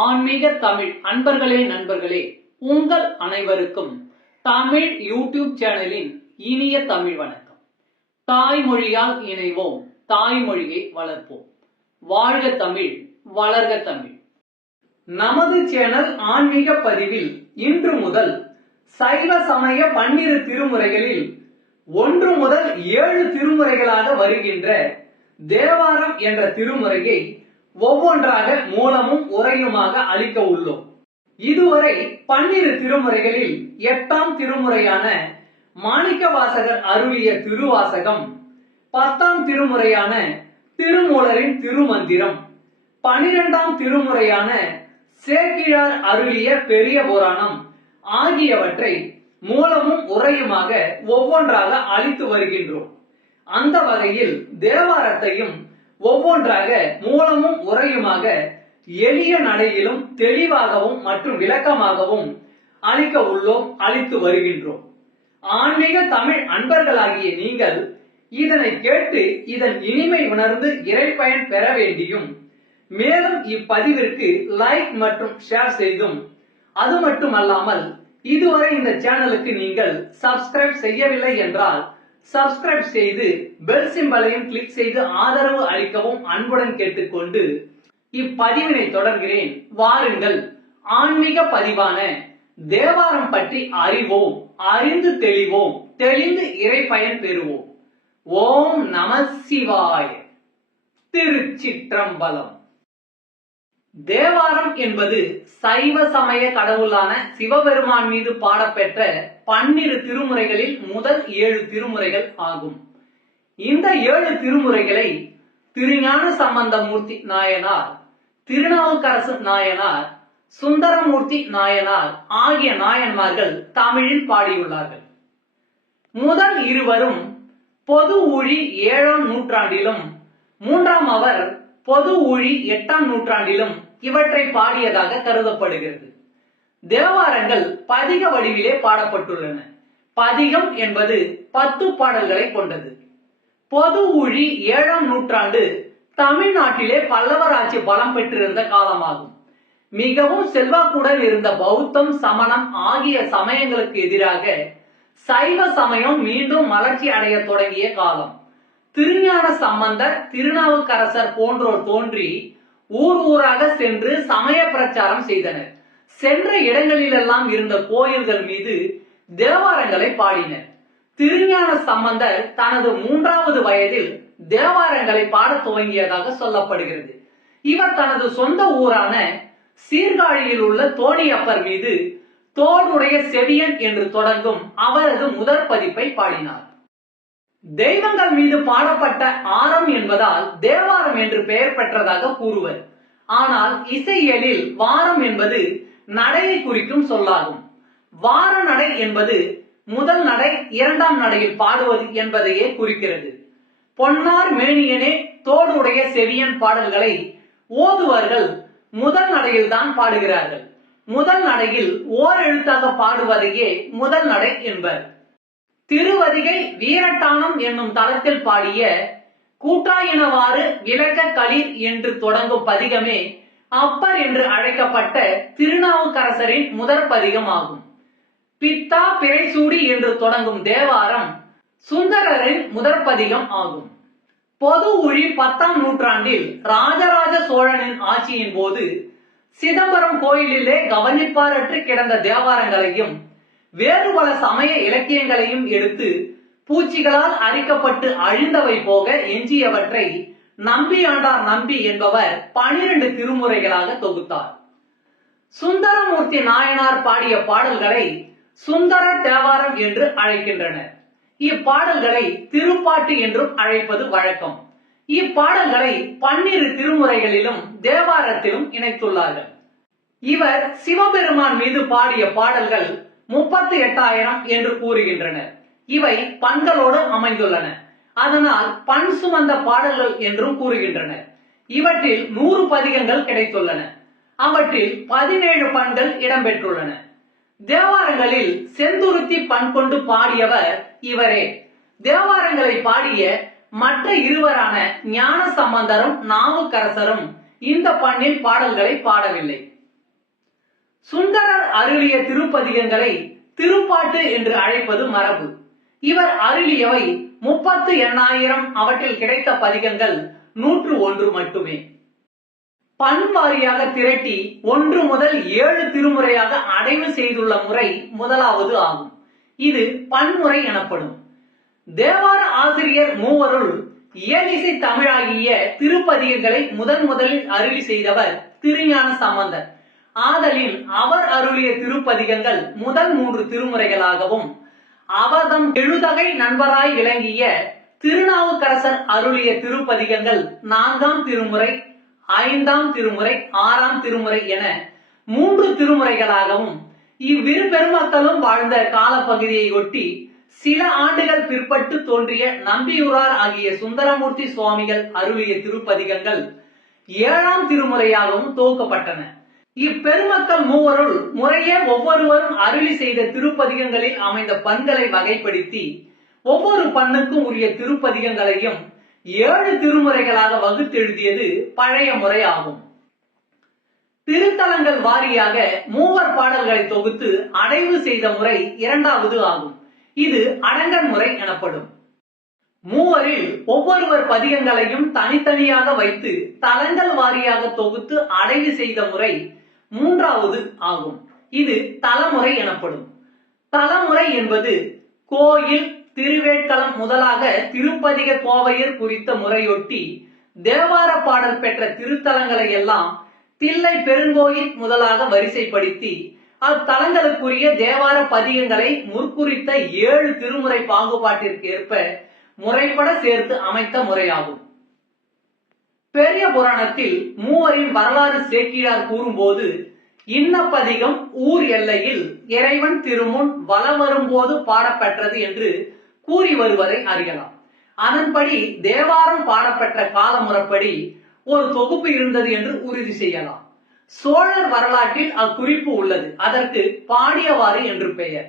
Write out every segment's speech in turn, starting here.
ஆன்மீக தமிழ் அன்பர்களே நண்பர்களே, உங்கள் அனைவருக்கும் தமிழ் யூடியூப் சேனலின் இனிய தமிழ் வணக்கம். தாய்மொழியால் இணைவோம், தாய்மொழியை வளர்ப்போம். வாழ்க தமிழ், வளர்க தமிழ். நமது சேனல் ஆன்மீக பதிவில் இன்று முதல் சைவ சமய 12 திருமுறைகளில் 1 முதல் 7 திருமுறைகளாக வருகின்ற தேவாரம் என்ற திருமுறையை ஒவ்வொன்றாக மூலமும் உரையுமாக அளிக்க உள்ளோம். இதுவரை 12 திருமுறைகளில் 8ஆம் திருமுறையான மாணிக்கவாசகர் அருளிய திருவாசகம், 10ஆம் திருமுறையான திருமூலரின் திருமந்திரம், 12ஆம் திருமுறையான சேக்கிழார் அருளிய பெரிய புராணம் ஆகியவற்றை மூலமும் உரையுமாக ஒவ்வொன்றாக அளித்து வருகின்றோம். அந்த வகையில் தேவாரத்தையும் ஒவ்வொன்றாக மூலமும் உரையுமாக எளிய நடையிலும் தெளிவாகவும் மற்றும் விளக்கமாகவும் அளிக்க உள்ளோம், அளித்து வருகின்றோம். ஆன்மீக தமிழ் அன்பர்களாகிய நீங்கள் இதனை கேட்டு இதன் இனிமை உணர்ந்து இறைப்பயன் பெற வேண்டியும், மேலும் இப்பதிவிற்கு லைக் மற்றும் ஷேர் செய்தும், அது மட்டுமல்லாமல் இதுவரை இந்த சேனலுக்கு நீங்கள் சப்ஸ்கிரைப் செய்யவில்லை என்றால் சப்ஸ்கிரைப் செய்து பெல் சிம்பலையும் கிளிக் செய்து ஆதரவு அளிக்கவும் அன்புடன் கேட்டுக்கொண்டு இப்பதிவினை தொடர்கிறேன். வாருங்கள், ஆன்மீக பதிவான தேவாரம் பற்றி அறிவோம், அறிந்து தெளிவோம், தெளிந்து இறைப்பயன் பெறுவோம். ஓம் நம சிவாய. திருச்சிற்றம்பலம். தேவாரம் என்பது சைவ சமய கடவுளான சிவபெருமான் மீது பாடப்பெற்ற 12 திருமுறைகளில் முதல் 7 திருமுறைகள் ஆகும். இந்த 7 திருமுறைகளை திருஞான சம்பந்தமூர்த்தி நாயனார், திருநாவுக்கரசு நாயனார், சுந்தரமூர்த்தி நாயனார் ஆகிய நாயன்மார்கள் தமிழில் பாடியுள்ளார்கள். முதல் இருவரும் பொது ஊழி 7ஆம் நூற்றாண்டிலும் 3ஆம் அவர் பொது ஊழி 8ஆம் நூற்றாண்டிலும் இவற்றை பாடியதாக கருதப்படுகிறது. தேவாரங்கள் பதிக வடிவிலே பாடப்பட்டுள்ளன. பதிகம் என்பது 10 பாடல்களை கொண்டது. பொது ஊழி 7ஆம் நூற்றாண்டு தமிழ்நாட்டிலே பல்லவர் ஆட்சி பலம் பெற்றிருந்த காலமாகும். மிகவும் செல்வாக்குடன் இருந்த பௌத்தம், சமணம் ஆகிய சமயங்களுக்கு எதிராக சைவ சமயம் மீண்டும் வளர்ச்சி அடைய தொடங்கிய காலம். திருஞான சம்பந்தர், திருநாவுக்கரசர் போன்றோர் தோன்றி ஊர் ஊராக சென்று சமய பிரச்சாரம் செய்தனர். சென்ற இடங்களிலெல்லாம் இருந்த கோயில்கள் மீது தேவாரங்களை பாடினர். திருஞான சம்பந்தர் தனது 3வது வயதில் தேவாரங்களை பாட துவங்கியதாக சொல்லப்படுகிறது. இவர் தனது சொந்த ஊரான சீர்காழியில் உள்ள தோணியப்பர் மீது தோடுடைய செவியன் என்று தொடங்கும் அவரது முதற் பதிப்பை பாடினார். தெய்வங்கள் மீது பாடப்பட்ட ஆரம் என்பதால் தேவாரம் என்று பெயர் பெற்றதாக கூறுவர். ஆனால் இசையியலில் வாரம் என்பது நடையை குறிக்கும் சொல்லாகும். வார நடை என்பது முதல் நடை 2ஆம் நடையில் பாடுவது என்பதையே குறிக்கிறது. பொன்னார் மேனியனே தோடுடைய செவியன் பாடல்களை ஓதுவர்கள் முதல் நடையில் தான் பாடுகிறார்கள். முதல் நடையில் ஓர் எழுத்தாக பாடுவதையே முதல் நடை என்பர். திருவதிகை வீரட்டானம் என்னும் தளத்தில் பாடிய கூட்டாயினவாறு விளக்க களிர் என்று தொடங்கும் பதிகமே அப்பர் என்று அழைக்கப்பட்ட திருநாவுக்கரசரின் முதற் பதிகம் ஆகும். பித்தா பிறைசூடி என்று தொடங்கும் தேவாரம் சுந்தரரின் முதற் பதிகம் ஆகும். பொது ஊழி 10ஆம் நூற்றாண்டில் ராஜராஜ சோழனின் ஆட்சியின் போது சிதம்பரம் கோயிலிலே கவனிப்பாரற்று கிடந்த தேவாரங்களையும் வேறு பல சமய இலக்கியங்களையும் எடுத்து பூச்சிகளால் அரிக்கப்பட்டு அழிந்தவை போக எஞ்சியவற்றை நம்பி ஆண்டார் நம்பி என்பவர் 12 திருமுறைகளாக தொகுத்தார். சுந்தரமூர்த்தி நாயனார் பாடிய பாடல்களை சுந்தர தேவாரம் என்று அழைக்கின்றனர். இப்பாடல்களை திருப்பாட்டு என்றும் அழைப்பது வழக்கம். இப்பாடல்களை 12 திருமுறைகளிலும் தேவாரத்திலும் இணைத்துள்ளார்கள். இவர் சிவபெருமான் மீது பாடிய பாடல்கள் 38,000 என்று கூறுகின்றனர். இவை பண்களோடு அமைந்துள்ளன. அதனால் பண் சுமந்த பாடல்கள் என்றும் கூறுகின்றனர். இவற்றில் 100 பதிகங்கள் கிடைத்துள்ளன. அவற்றில் 17 பண்கள் இடம்பெற்றுள்ளன. தேவாரங்களில் செந்துருத்தி பண் கொண்டு பாடியவர் இவரே. தேவாரங்களை பாடிய மற்ற இருவரான ஞான சம்பந்தரும் நாவுக்கரசரும் இந்த பண்ணில் பாடல்களை பாடவில்லை. சுந்தரர் அருளிய திருப்பதிகங்களை திருப்பாட்டு என்று அழைப்பது மரபு. இவர் அருளியவை 38,000. அவற்றில் கிடைத்த பதிகங்கள் 101 மட்டுமே. பண் வாரியாக திரட்டி 1 முதல் 7 திருமுறையாக அடைவு செய்துள்ள முறை முதலாவது ஆகும். இது பன்முறை எனப்படும். தேவார ஆசிரியர் மூவருள் இயலிசை தமிழாகிய திருப்பதிகங்களை முதலில் அருளி செய்தவர் திருஞான சம்பந்தர். ஆதலின் அவர் அருளிய திருப்பதிகங்கள் முதல் 3 திருமுறைகளாகவும், அவர்தம் எழுதகை நண்பராய் விளங்கிய திருநாவுக்கரசர் அருளிய திருப்பதிகங்கள் 4ஆம் திருமுறை, 5ஆம் திருமுறை, 6ஆம் திருமுறை என 3 திருமுறைகளாகவும், இவ்விரு பெருமக்களும் வாழ்ந்த காலப்பகுதியை ஒட்டி சில ஆண்டுகள் பிற்பட்டு தோன்றிய நம்பியூரார் ஆகிய சுந்தரமூர்த்தி சுவாமிகள் அருளிய திருப்பதிகங்கள் 7ஆம் திருமுறையாகவும் தொகுக்கப்பட்டன. இப்பெருமக்கள் மூவருள் முறையே ஒவ்வொருவரும் அருளி செய்த திருப்பதிகங்களில் அமைந்த பண்களை வகைப்படுத்தி ஒவ்வொரு பண்ணுக்கும் உரிய திருப்பதிகங்களையும் 7 திருமுறைகளாக வகுத்தெழுதியது பழைய முறை ஆகும். திருத்தலங்கள் வாரியாக மூவர் பாடல்களை தொகுத்து அடைவு செய்த முறை 2வது ஆகும். இது அடங்கன் முறை எனப்படும். மூவரில் ஒவ்வொருவர் பதிகங்களையும் தனித்தனியாக வைத்து தலங்கள் வாரியாக தொகுத்து அடைவு செய்த முறை 3வது ஆகும். இது தலமுறை எனப்படும். தலமுறை என்பது கோயில், திருவேட்களம் முதலாக திருப்பதிக கோவையர் குறித்த முறையொட்டி தேவார பாடல் பெற்ற திருத்தலங்களை எல்லாம் தில்லை பெருங்கோயில் முதலாக வரிசைப்படுத்தி அத்தலங்களுக்குரிய தேவார பதிகங்களை முற்குறித்த 7 திருமுறை பாகுபாட்டிற்கு ஏற்ப முறைப்பட சேர்த்து அமைத்த முறையாகும். பெரிய புராணத்தில் மூவரின் வரலாறு சேக்கிழார் கூறும்போது, இன்னப்பதிகம் ஊர் எல்லையில் இறைவன் திருமுன் வலம் வரும்போது பாடப்பெற்றது என்று கூறி வருவதை அறியலாம். அதன்படி தேவாரம் பாடப்பெற்ற காலமுறைப்படி ஒரு தொகுப்பு இருந்தது என்று உறுதி செய்யலாம். சோழர் வரலாற்றில் அக்குறிப்பு உள்ளது. அதற்கு பாடியவாறு என்று பெயர்.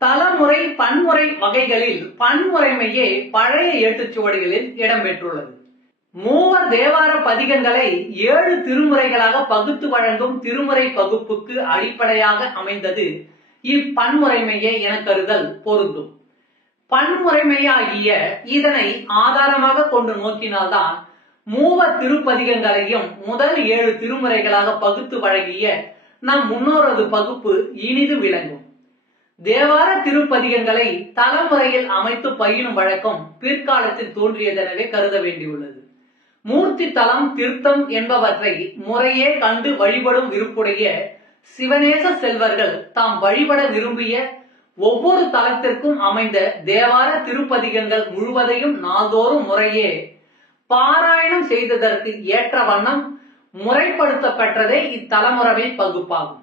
தலமுறை பன்முறை வகைகளில் பன்முறைமையே பழைய ஏட்டுச்சுவடிகளில் இடம்பெற்றுள்ளது. மூவர் தேவார பதிகங்களை 7 திருமுறைகளாக பகுத்து வழங்கும் திருமுறை பகுப்புக்கு அடிப்படையாக அமைந்தது இப்பன்முறைமையே என கருதல் பொருந்தும். பன்முறைமையாகிய இதனை ஆதாரமாக கொண்டு நோக்கினால்தான் மூவர் திருப்பதிகங்களையும் முதல் 7 திருமுறைகளாக பகுத்து வழங்கிய நம் முன்னோரது பகுப்பு இனிது விளங்கும். தேவார திருப்பதிகங்களை தலமுறையில் அமைத்து பயிலும் வழக்கம் பிற்காலத்தில் தோன்றியதெனவே கருத வேண்டியுள்ளது. மூர்த்தி தலம், தீர்த்தம் என்பவற்றை முறையே கண்டு வழிபடும் விருப்புடைய சிவநேச செல்வர்கள் தாம் வழிபட விரும்பிய ஒவ்வொரு தலத்திற்கும் அமைந்த தேவார திருப்பதிகங்கள் முழுவதையும் நாள்தோறும் முறையே பாராயணம் செய்ததற்கு ஏற்ற வண்ணம் முறைப்படுத்தப்பெற்றதே இத்தலமுறை பகுப்பாகும்.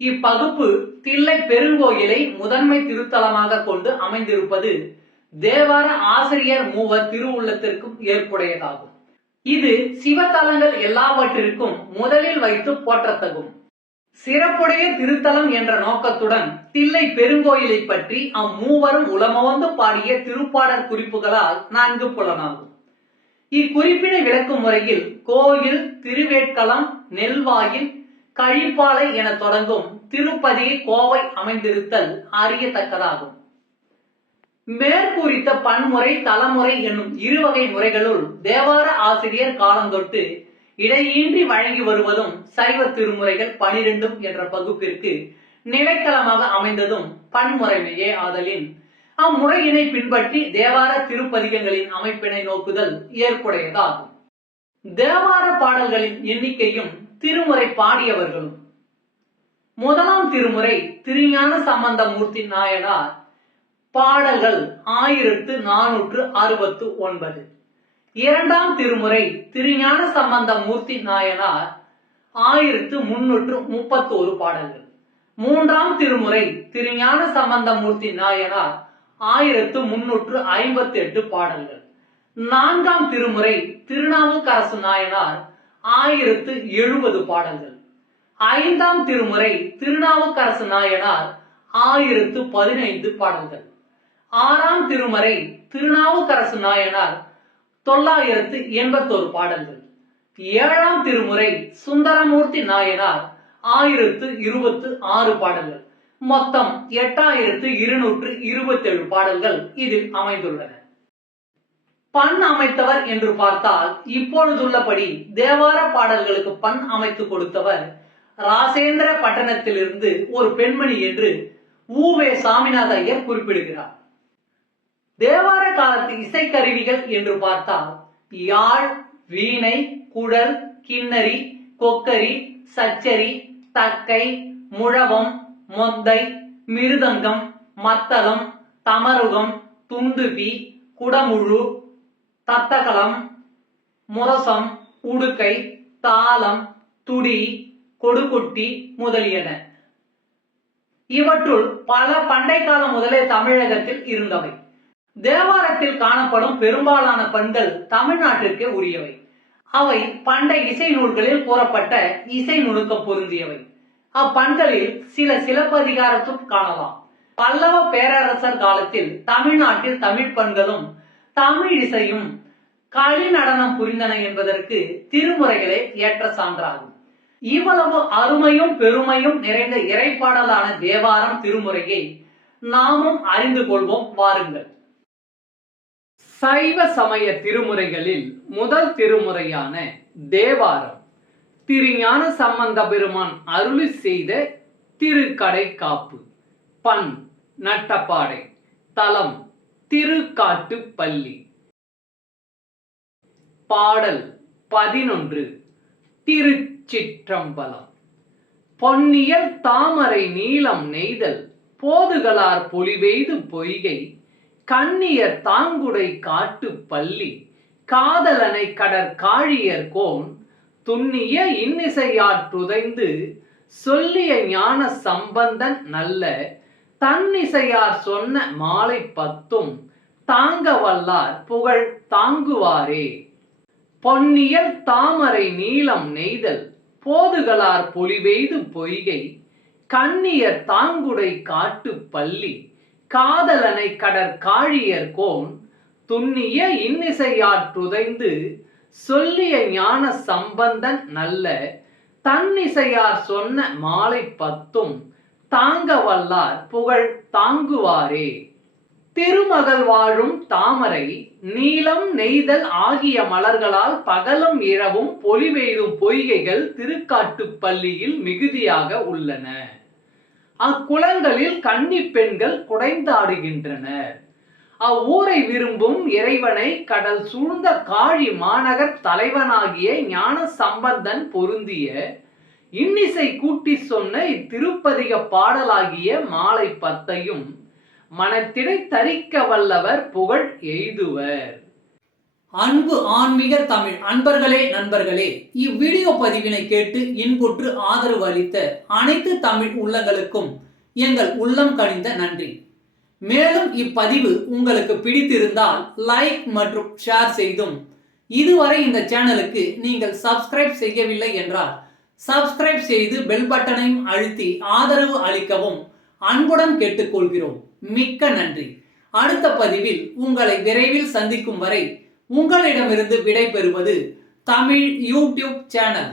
இப்பகுப்பு தில்லை பெருங்கோயிலை முதன்மை திருத்தலமாக கொண்டு அமைந்திருப்பது தேவார ஆசிரியர் மூவர் திருவுள்ளத்திற்கும் ஏற்புடையதாகும். இது சிவத்தலங்கள் எல்லாவற்றிற்கும் முதலில் வைத்து போற்றத்தகும். சிறப்புடைய திருத்தலம் என்ற நோக்கத்துடன் தில்லை பெருங்கோயிலை பற்றி அம்மூவரும் உளமோந்து பாடிய திருப்பாடற் குறிப்புகளால் நன்கு புலனாகும். இக்குறிப்பினை விளக்கும் முறையில் கோயில், திருவேட்களம், நெல்வாயில், கழிப்பாலை என தொடங்கும் திருப்பதிகை கோவை அமைந்திருத்தல் அறியத்தக்கதாகும். மேற்கூறித்த பன்முறை, தலமுறை என்னும் 2 வகை முறைகளுள் தேவார ஆசிரியர் காலந்தொட்டு இடையின்றி வழங்கி வருவதும் சைவ திருமுறைகள் 12 என்ற பகுப்பிற்கு நிலைக்களமாக அமைந்ததும் பன்முறைமையே ஆதலின் அம்முறையினை பின்பற்றி தேவார திருப்பதிகங்களின் அமைப்பினை நோக்குதல் ஏற்புடையதாகும். தேவார பாடல்களின் எண்ணிக்கையும் திருமுறை பாடியவர்களும். 1ஆம் திருமுறை திருஞான சம்பந்தமூர்த்தி நாயனார் பாடல்கள் 1469. 2ஆம் திருமுறை திருஞான சம்பந்தமூர்த்தி நாயனார் 1331 பாடல்கள். 3ஆம் திருமுறை திருஞான சம்பந்தமூர்த்தி நாயனார் 1358 பாடல்கள். 4ஆம் திருமுறை திருநாவுக்கரசு நாயனார் 1070 பாடல்கள். 5ஆம் திருமுறை திருநாவுக்கரசு நாயனார் 1015 பாடல்கள். 6ஆம் திருமுறை திருநாவுக்கரசு நாயனார் 981 பாடல்கள். 7ஆம் திருமுறை சுந்தரமூர்த்தி நாயனார் 1026 பாடல்கள். மொத்தம் 8227 பாடல்கள் இதில் அமைந்துள்ளன. பண் அமைத்தவர் என்று பார்த்தால் இப்பொழுதுள்ளபடி தேவார பாடல்களுக்கு பண் அமைத்து கொடுத்தவர் ராசேந்திர பட்டணத்திலிருந்து ஒரு பெண்மணி என்று உவே சாமிநாத ஐயர் குறிப்பிடுகிறார். தேவார காலத்து இசைக்கருவிகள் என்று பார்த்தால் யாழ், வீணை, குழல், கிண்ணரி, கொக்கரி, சச்சரி, தக்கை, முழவம், மொந்தை, மிருதங்கம், மத்தளம், தமருகம், துந்துபி, குடமுழு, தத்தகளம், முரசம், உடுக்கை, தாளம், துடி, கொடுக்குட்டி முதலியன. இவற்றுள் பல பண்டை காலம் முதலே தமிழகத்தில் இருந்தவை. தேவாரத்தில் காணப்படும் பெரும்பாலான பண்கள் தமிழ்நாட்டிற்கு உரியவை. அவை பண்டை இசை நூல்களில் கூறப்பட்ட இசை நுணுக்கம் பொருந்தியவை. அப்பண்களில் சில சிலப்பதிகாரத்தும் காணலாம். பல்லவ பேரரசர் காலத்தில் தமிழ்நாட்டில் தமிழ் பண்களும் தமிழ் இசையும் களி நடனம் புரிந்தன என்பதற்கு திருமுறைகளே ஏற்ற சான்றாகும். இவ்வளவு அருமையும் பெருமையும் நிறைந்த இறைப்பாடலான தேவாரம் திருமுறையை நாமும் அறிந்து கொள்வோம் வாருங்கள். சைவ சமய திருமுறைகளில் முதல் திருமுறையான தேவாரம் திருஞான சம்பந்த பெருமான் அருளி செய்த திருக்கடைக்காப்பு. பண் நட்டப்பாடை. தலம் திருக்காட்டுப்பள்ளி. பாடல் 11. திருச்சிற்றம்பலம். பொன்னியல் தாமரை நீலம் நெய்தல் போதுகளார் பொலிவெய்து பொய்கை கண்ணியர் தாங்குடை காட்டு பள்ளி காதலனை கடற்காழியர் கோன் துண்ணிய இன்னிசையாற்றுதைந்து சொல்லிய ஞான சம்பந்தன் நல்ல தன்னிசையார் சொன்ன மாலை 10 தாங்க வல்லார் புகழ் தாங்குவாரே. பொன்னியல் தாமரை நீலம் நெய்தல் போதுகளார் பொலிவெய்து பொய்கை கண்ணியர் தாங்குடை காட்டு பள்ளி காதலனை கடற்காழியர் கோன் துண்ணிய இன்னிசையாற்றுதைந்து சொல்லிய ஞான சம்பந்தன் நல்ல தன்னிசையார் சொன்ன மாலை 10 தாங்க வல்லார் புகழ் தாங்குவாரே. திருமகள் வாழும் தாமரை நீலம் நெய்தல் ஆகிய மலர்களால் பகலும் இரவும் பொலிவெய்தும் பொய்கைகள் திருக்காட்டுப்பள்ளியில் மிகுதியாக உள்ளன. அக்குளங்களில் கன்னி பெண்கள் குடைந்தாடுகின்றனர். அவ்வூரை விரும்பும் இறைவனை கடல் சூழ்ந்த காழி மாநகர் தலைவனாகிய ஞான சம்பந்தன் பொருந்திய இன்னிசை கூட்டி சொன்ன இத்திருப்பதிக பாடலாகிய மாலை 10 மனத்திடை தரிக்க வல்லவர் புகழ் எய்துவர். அன்பு ஆன்மீக தமிழ் அன்பர்களே, நண்பர்களே, இவ்வீடியோ பதிவினை கேட்டு இன்புற்று ஆதரவு அளித்த அனைத்து தமிழ் உள்ளங்களுக்கும் எங்கள் உள்ளம் கனிந்த நன்றி. மேலும் இப்பதிவு உங்களுக்கு பிடித்திருந்தால் லைக் மற்றும் ஷேர் செய்தும், இதுவரை இந்த சேனலுக்கு நீங்கள் சப்ஸ்கிரைப் செய்யவில்லை என்றால் சப்ஸ்கிரைப் செய்து பெல் பட்டனையும் அழுத்தி ஆதரவு அளிக்கவும் அன்புடன் கேட்டுக்கொள்கிறோம். மிக்க நன்றி. அடுத்த பதிவில் உங்களை விரைவில் சந்திக்கும் வரை உங்களிடமிருந்து விடை பெறுவது தமிழ் யூடியூப் சேனல்.